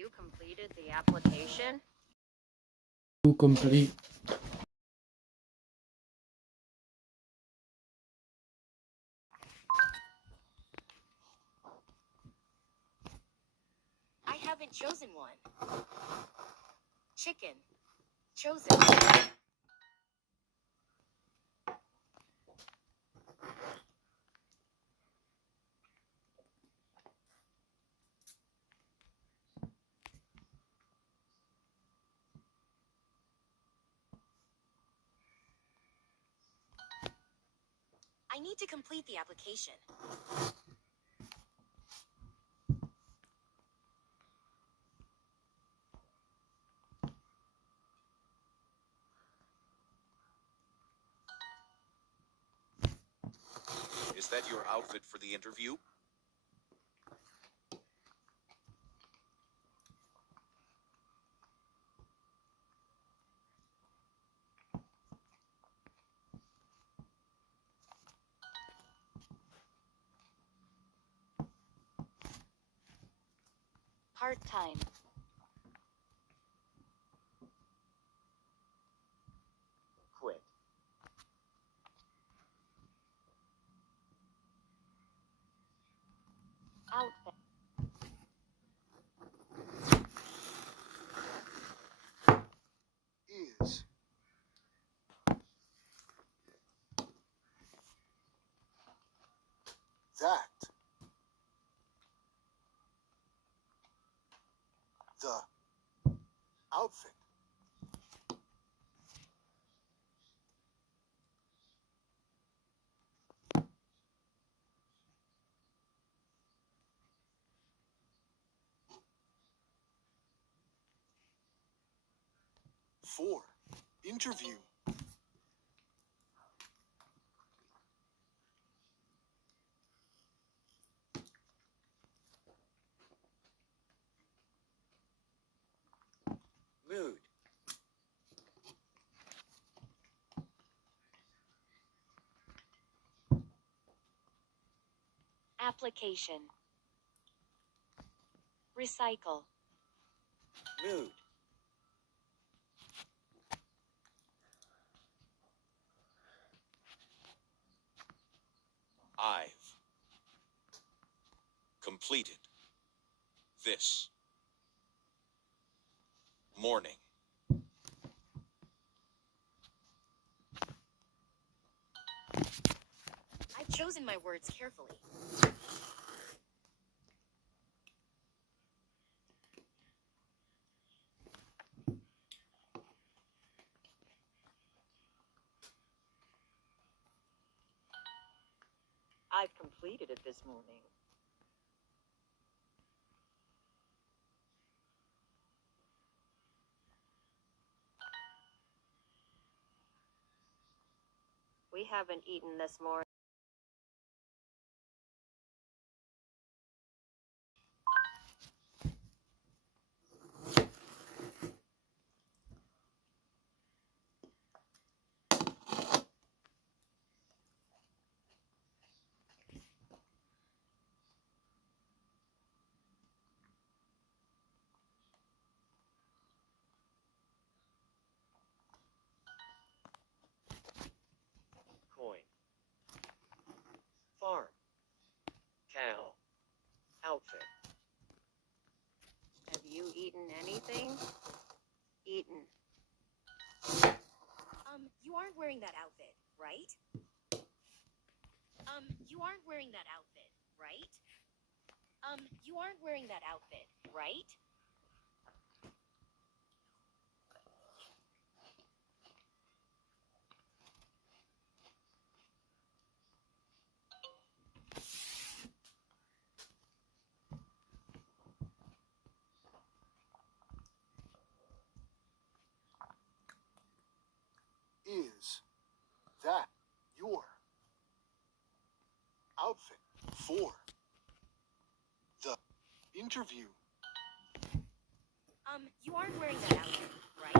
you completed the application? To complete. I haven't chosen one. Chicken. Chosen. I need to complete the application. Is that your outfit for the interview? Part-time. Quit. Outfit. Is that the outfit? For interview. Mood. Application. Recycle. Mood. I've completed this morning. I've chosen my words carefully. I've completed it this morning. We haven't eaten this morning. Coin. Farm. Cow. Outfit. Have you eaten anything? Eaten. You aren't wearing that outfit, right? You aren't wearing that outfit, right? You aren't wearing that outfit, right? Is that your outfit for the interview? You aren't wearing that outfit, right?